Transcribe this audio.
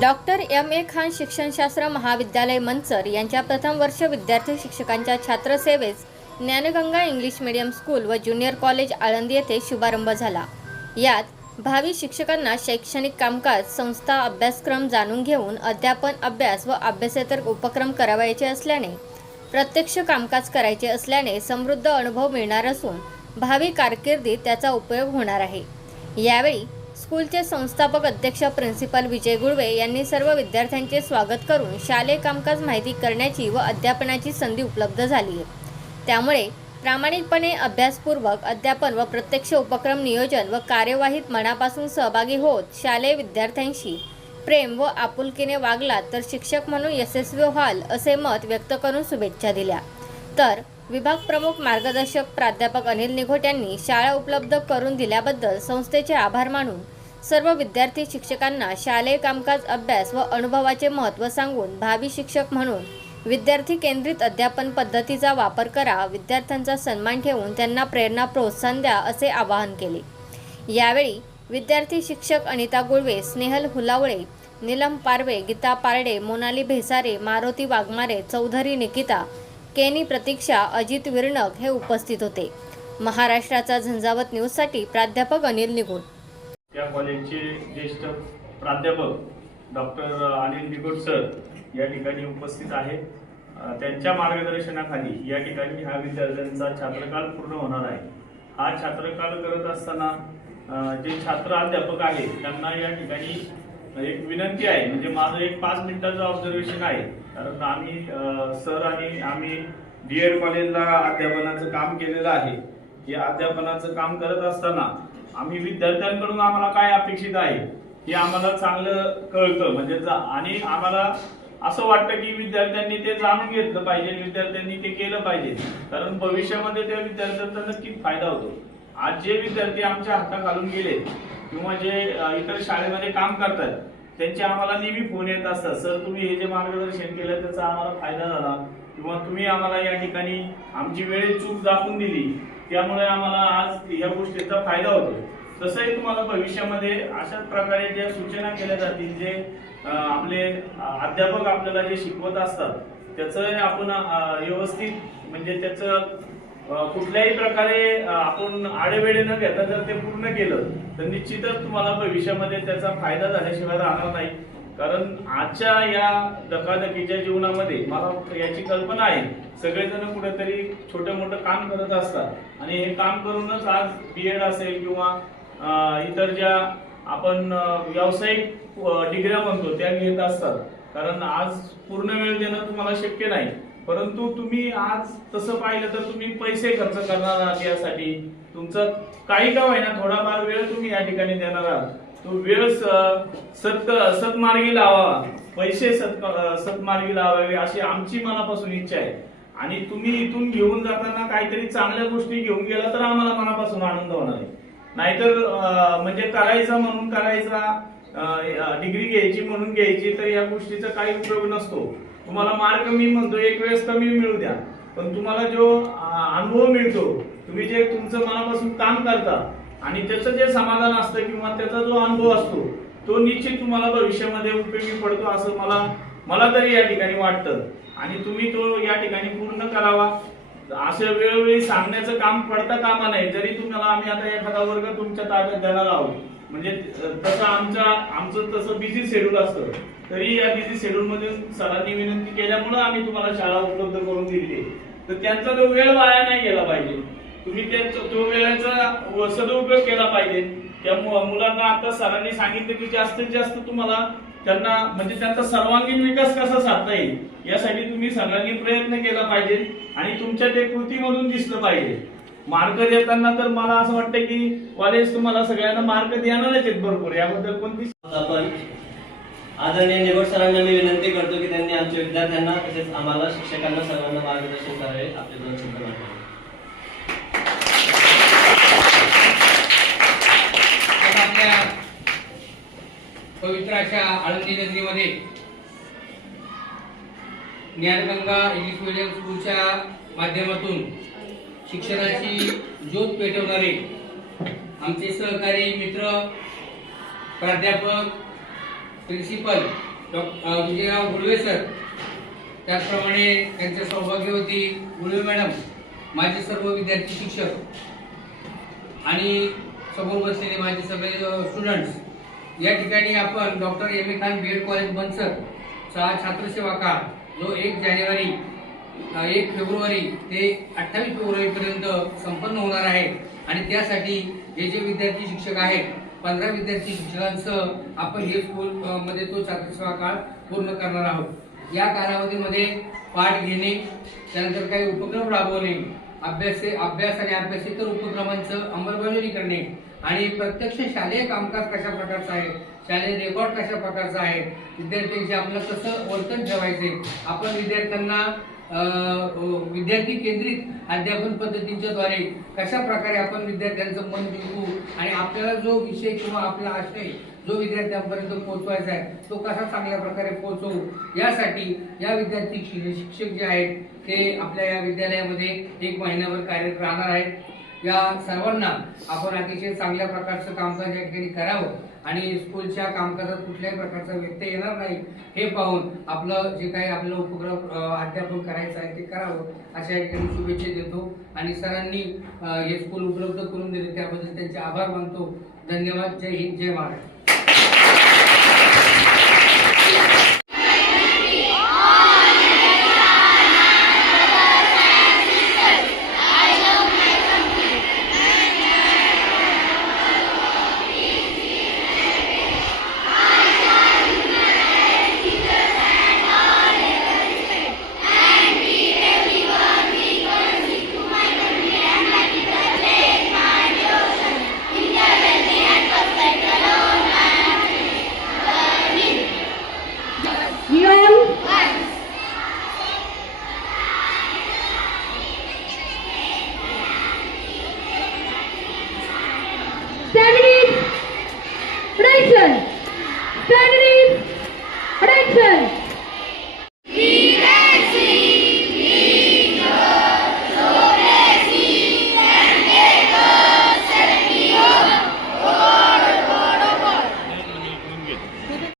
Doctor M A Khan शिक्षणशास्त्र महाविद्यालय मंचर यांच्या प्रथम वर्ष विद्यार्थी शिक्षकांच्या छात्रसेवेस ज्ञानगंगा इंग्लिश मीडियम स्कूल व ज्युनियर कॉलेज आळंदी येथे शुभारंभ झाला. यात भावी शिक्षकांना शैक्षणिक कामकाज संस्था अभ्यासक्रम जाणून घेऊन अध्यापन अभ्यास व अभ्यासेतर उपक्रम करावायचे असल्याने प्रत्यक्ष कामकाज करायचे असल्याने समृद्ध अनुभव मिळणार असून भावी कारकिर्दीत त्याचा उपयोग होणार आहे. यावेळी स्कूलचे संस्थापक अध्यक्ष प्रिन्सिपल विजय गुळवे यांनी सर्व विद्यार्थ्यांचे स्वागत करून शालेय कामकाज माहिती करण्याची व अध्यापनाची संधी उपलब्ध झाली आहे. त्यामुळे प्रामाणिकपणे अभ्यासपूर्वक अध्यापन व प्रत्यक्ष उपक्रम नियोजन व कार्यवाहीत मनापासून सहभागी होत शालेय विद्यार्थ्यांशी प्रेम व आपुलकीने वागला तर शिक्षक म्हणून यशस्वी व्हाल असे मत व्यक्त करून शुभेच्छा दिल्या. तर विभाग प्रमुख मार्गदर्शक प्राध्यापक अनिल निघोट यांनी शाळा उपलब्ध करून दिल्याबद्दल संस्थेचे आभार मानून सर्व विद्यार्थी शिक्षकांना शालेय कामकाज अभ्यास व अनुभवाचे महत्त्व सांगून भावी शिक्षक म्हणून विद्यार्थी केंद्रित अध्यापन पद्धतीचा वापर करा विद्यार्थ्यांचा सन्मान ठेवून त्यांना प्रेरणा प्रोत्साहन द्या असे आवाहन केले. यावेळी विद्यार्थी शिक्षक अनिता गुळवे स्नेहल हुलावळे नीलम पारवे गीता पारडे मोनाली भेसारे मारुती वाघमारे चौधरी निकिता केनी प्रतीक्षा अजित विरणक हे उपस्थित होते. महाराष्ट्राचा झंझावत न्यूजसाठी प्राध्यापक अनिल निघून त्या कॉलेजचे ज्येष्ठ प्राध्यापक डॉक्टर अनिल निगोट सर या ठिकाणी उपस्थित आहेत. त्यांच्या मार्गदर्शनाखाली या ठिकाणी ह्या विद्यार्थ्यांचा छात्रकाल पूर्ण होणार आहे. हा छात्रकाल करत असताना जे छात्र अध्यापक आहेत त्यांना या ठिकाणी एक विनंती आहे. म्हणजे माझं एक पाच मिनिटाचं ऑब्झर्वेशन आहे. कारण आम्ही सर आणि आम्ही डी एड कॉलेजला अध्यापनाचं काम केलेलं आहे. या अध्यापनाचं काम करत असताना आम्ही विद्यार्थ्यांकडून आम्हाला काय अपेक्षित आहे हे आम्हाला चांगलं कळतं. म्हणजे जा- आणि आम्हाला असं वाटतं की विद्यार्थ्यांनी ते जाणून घेतलं पाहिजे विद्यार्थ्यांनी ते केलं पाहिजे. कारण भविष्यामध्ये त्या विद्यार्थ्यांचा नक्कीच फायदा होतो. आज जे विद्यार्थी आमच्या हाताखालून गेले किंवा जे इतर शाळेमध्ये काम करतात त्यांचे आम्हाला नेहमी फोन येत असतात. सर तुम्ही हे जे मार्गदर्शन केलं त्याचा आम्हाला फायदा झाला. किंवा तुम्ही आम्हाला या ठिकाणी आमची वेळेत चूक दाखवून दिली त्यामुळे आम्हाला आज या गोष्टीचा फायदा होतो तसंही तुम्हाला भविष्यामध्ये अशाच प्रकारे ज्या सूचना केल्या जातील जे आपले अध्यापक आपल्याला जे शिकवत असतात त्याचं आपण व्यवस्थित म्हणजे त्याचं कुठल्याही प्रकारे आपण आडेवेडे न घेता जर ते पूर्ण केलं तर निश्चितच तुम्हाला भविष्यामध्ये त्याचा फायदा झाल्याशिवाय राहणार नाही. कारण आजच्या या धकाधकीच्या जीवनामध्ये मला याची कल्पना आहे. सगळेजण कुठेतरी छोटं मोठं काम करत असतात. आणि हे काम करूनच आज बी एड असेल किंवा इतर ज्या आपण व्यावसायिक डिग्र्या म्हणतो त्या घेत असतात. कारण आज पूर्ण वेळ देणं तुम्हाला शक्य नाही. परंतु तुम्ही आज तसं पाहिलं तर तुम्ही पैसे खर्च करणार आहात यासाठी. तुमचं काही का होईना थोडाफार वेळ तुम्ही या ठिकाणी देणार आहात. तो वेळ स- सत सतमार्गी लावावा. पैसे सत सत्मार्गी लावावे अशी आमची मनापासून इच्छा आहे. आणि तुम्ही इथून घेऊन जाताना काहीतरी चांगल्या गोष्टी घेऊन गेला तर आम्हाला मनापासून आनंद होणार आहे. नाहीतर म्हणजे करायचा म्हणून करायचा डिग्री घ्यायची म्हणून घ्यायची तर या गोष्टीचा काही उपयोग नसतो. तुम्हाला मार्क मी म्हणतो एक वेळेस कमी मिळू द्या. पण तुम्हाला जो अनुभव मिळतो तुम्ही जे तुमचं मनापासून काम करता आणि त्याचं जे समाधान असतं किंवा त्याचा जो अनुभव असतो तो निश्चित तुम्हाला भविष्यामध्ये उपयोगी पडतो असं मला मला तरी या ठिकाणी वाटतं. आणि तुम्ही तो या ठिकाणी पूर्ण करावा. असं वेळोवेळी सांगण्याचं काम पडता कामा नाही जरी तुम्हाला आम्ही आता एखादा वर्ग तुमच्या ताब्यात द्यायला आहोत म्हणजे तसं आमच्या आमचं तसं बिझी शेड्यूल असतं. तरी या बिझी शेड्यूल मध्ये सरांनी विनंती केल्यामुळे आम्ही तुम्हाला शाळा उपलब्ध करून दिली तर त्यांचा तो वेळ वाया नाही गेला पाहिजे. तुम्ही त्या तो वेळेचा सदुपयोग केला पाहिजे. त्या मुलांना आता सरांनी सांगितलं की जास्तीत जास्त तुम्हाला त्यांना म्हणजे त्यांचा सर्वांगीण विकास कसा साधता येईल यासाठी तुम्ही सगळ्यांनी प्रयत्न केला पाहिजे आणि तुमच्या ते कृतीमधून दिसलं पाहिजे. मार्क देताना तर मला असं वाटतं की कॉलेज तुम्हाला सगळ्यांना मार्क देणारच आहेत भरपूर याबद्दल कोणती आपण आदरणीय निवड सरांना मी विनंती करतो की त्यांनी आमच्या विद्यार्थ्यांना तसेच आम्हाला शिक्षकांना सर्वांना मार्गदर्शन करावे आपले दोन शब्द मांडावे आज आपल्या पवित्र अशा आळंदी नगरीमध्ये ज्ञानगंगा इंग्लिश मिडियम स्कूलच्या माध्यमातून शिक्षणाची ज्योत पेटवणारे आमचे सहकारी मित्र प्राध्यापक principal doctor Vijayrao Gulve sir त्याचप्रमाणे त्यांच्या सौभाग्यवती गुळवे मॅडम माझे सर्व विद्यार्थी शिक्षक आणि समोर बसलेले माझे सगळे स्टुडंट्स या ठिकाणी आपण doctor M A Khan B Ed college बनसर चा छात्रसेवा काळ जो एक जानेवारी एक फेब्रुवारी ते अठ्ठावीस फेब्रुवारीपर्यंत संपन्न होणार आहे. आणि त्यासाठी हे जे विद्यार्थी शिक्षक आहेत पंधरा विद्यार्थी शिक्षकांसह आपण हे स्कूल मध्ये तो छात्रसेवा काळ पूर्ण करणार आहोत. या कालावधीमध्ये पाठ घेणे त्यानंतर काही उपक्रम राबवणे अभ्यास अभ्यास आणि अभ्यासेतर उपक्रमांचं अंमलबजावणी करणे आणि प्रत्यक्ष शालेय कामकाज कशा प्रकारचं आहे? शालेय रेकॉर्ड कशा प्रकारचा आहे? विद्यार्थ्यांशी आपलं कसं वर्तन ठेवायचे आपण विद्यार्थ्यांना विद्यार्थी केंद्रित अध्यापन पद्धतींच्या द्वारे कशा प्रकारे आपण विद्यार्थ्यांचं मन जिंकू आणि आपल्याला जो विषय किंवा आपला आशय जो विद्यार्थ्यांपर्यंत पोहोचवायचा आहे तो कसा चांगल्या प्रकारे पोहोचवू? यासाठी या विद्यार्थी शि- शिक्षक जे आहेत ते आपल्या या विद्यालयामध्ये एक महिन्याभर कार्यरत राहणार आहेत. या सर्वांना आपण अतिशय चांगल्या प्रकारचं कामकाज या ठिकाणी करावं आणि स्कूलच्या कामकाजात कुठल्याही प्रकारचा व्यत्यय येणार नाही हे पाहून आपलं जे काही आपलं उपक्रम अध्यापन करायचं आहे ते करावं अशा ठिकाणी शुभेच्छा देतो आणि सरांनी हे स्कूल उपलब्ध करून दिले त्याबद्दल त्यांचे आभार मानतो. धन्यवाद. जय हिंद. जय महाराष्ट्र. Okay.